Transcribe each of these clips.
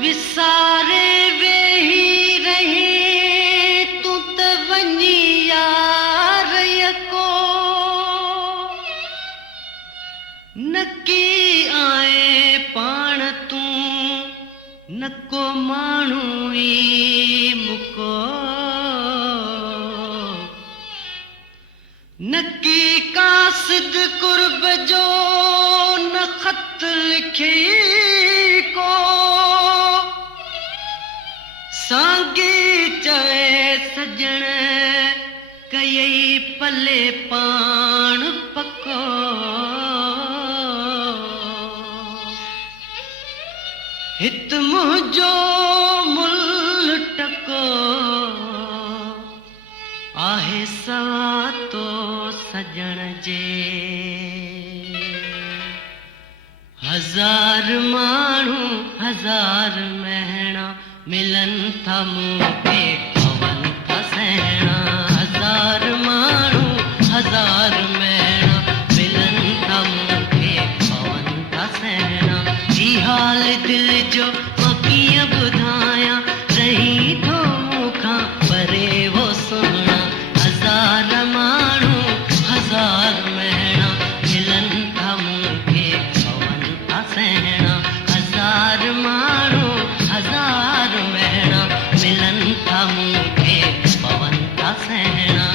विसारे वेही रहे तू त वञी यार यको नकी आए पाण तू नको माण्हू ई मुको नकी कासिद कुर्ब जो न ख़त लिखी को सांगी चए सजण कयई पले पाण पको हित मुंहिंजो मुल टको आहे सवा तो सजण जे हजार माण्हू हजार महणा मिलन था मूंखे पवन था सहणा हजार माण्हू हजार महणा मिलन था मूंखे पवन था सहणा ही हाल दिल जो मां कीअं ॿुधायां रही थो मूंखां परे वो सुहिणा हजार माण्हू हजार महणा मिलन था मूंखे पवन था सहणा हजार माण्हू हजार महणा मिलन था मूंखे पवन था सहणा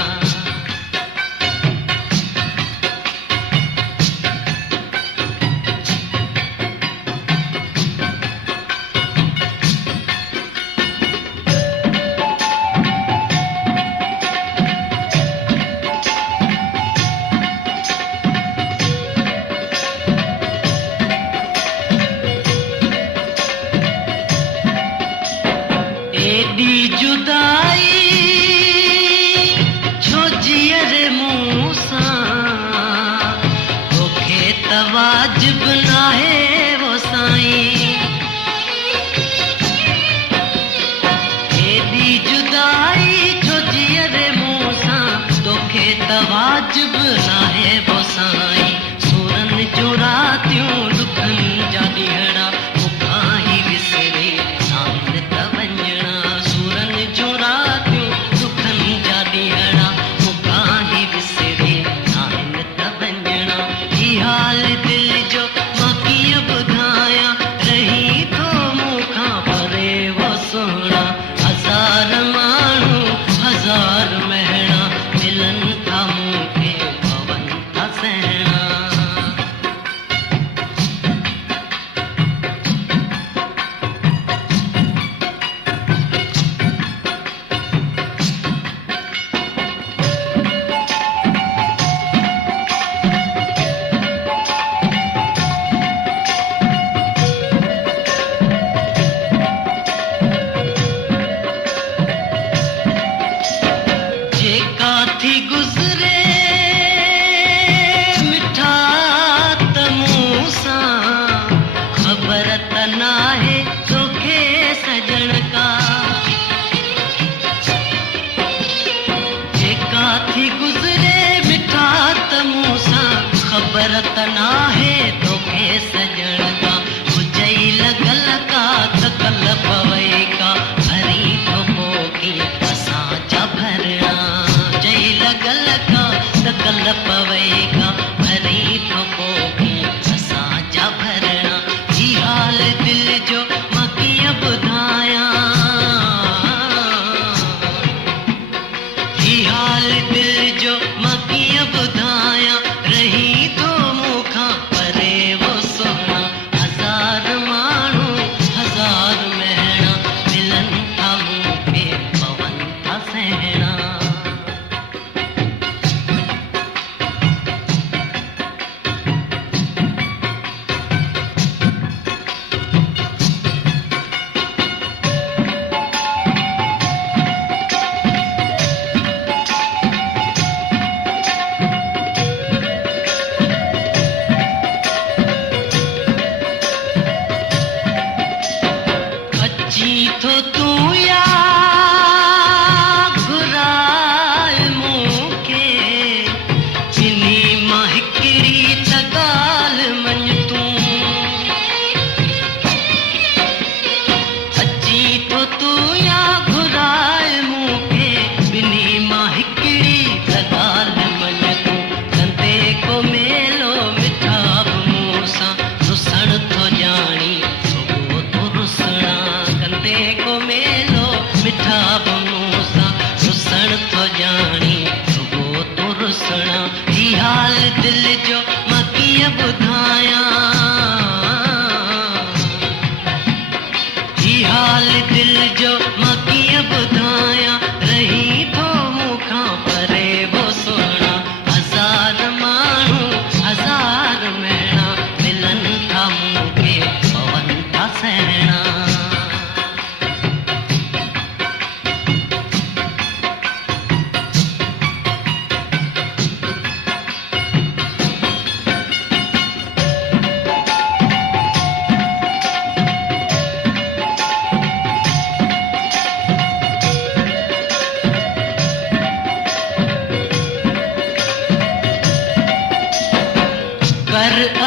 एडी जुदाई छो जियर मूं सां तोखे त वाजिब नाहे वो साईं एडी जुदाई छो जियर मूं सां तोखे त वाजिब नाहे वो साईं सुरन जूं रातियूं दुखनि जा ॾींहड़ा मूंखां ई विसरे नाहिन त वञणा सुरन जूं रातियूं दुखनि जा ॾींहड़ा मूंखां ई विसरे नाहिन त वञणा ही हाल दिल जो मां कीअं ॿुधायां रही थो मूंखां परे वो सुहिणा हजार माण्हू हजार महणा मिलन था मूंखे पवन था सहणा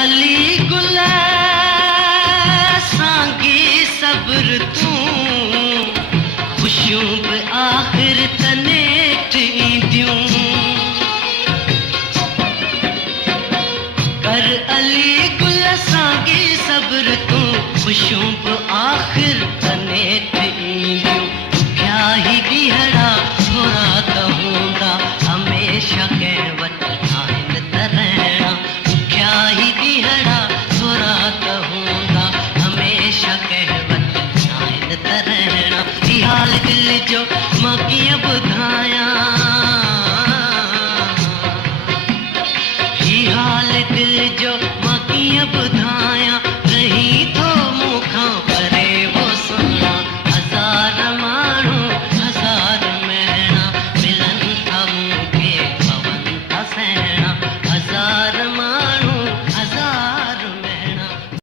अली गुल सांगी सब्र तू खुशियों पे आखिर तने टींदियूं कर अली गुल सांगी सब्र तू खुशियों पे आखिर तने टींदियूं क्या ही दिहड़ा थोड़ा त हूंदा हमेशा कहवत ठाहिन त रहना क्या ही दिहड़ा थोड़ा त हूंदा हमेशा कहवत ठाहिन त रहना हाल दिल जो मां कीअं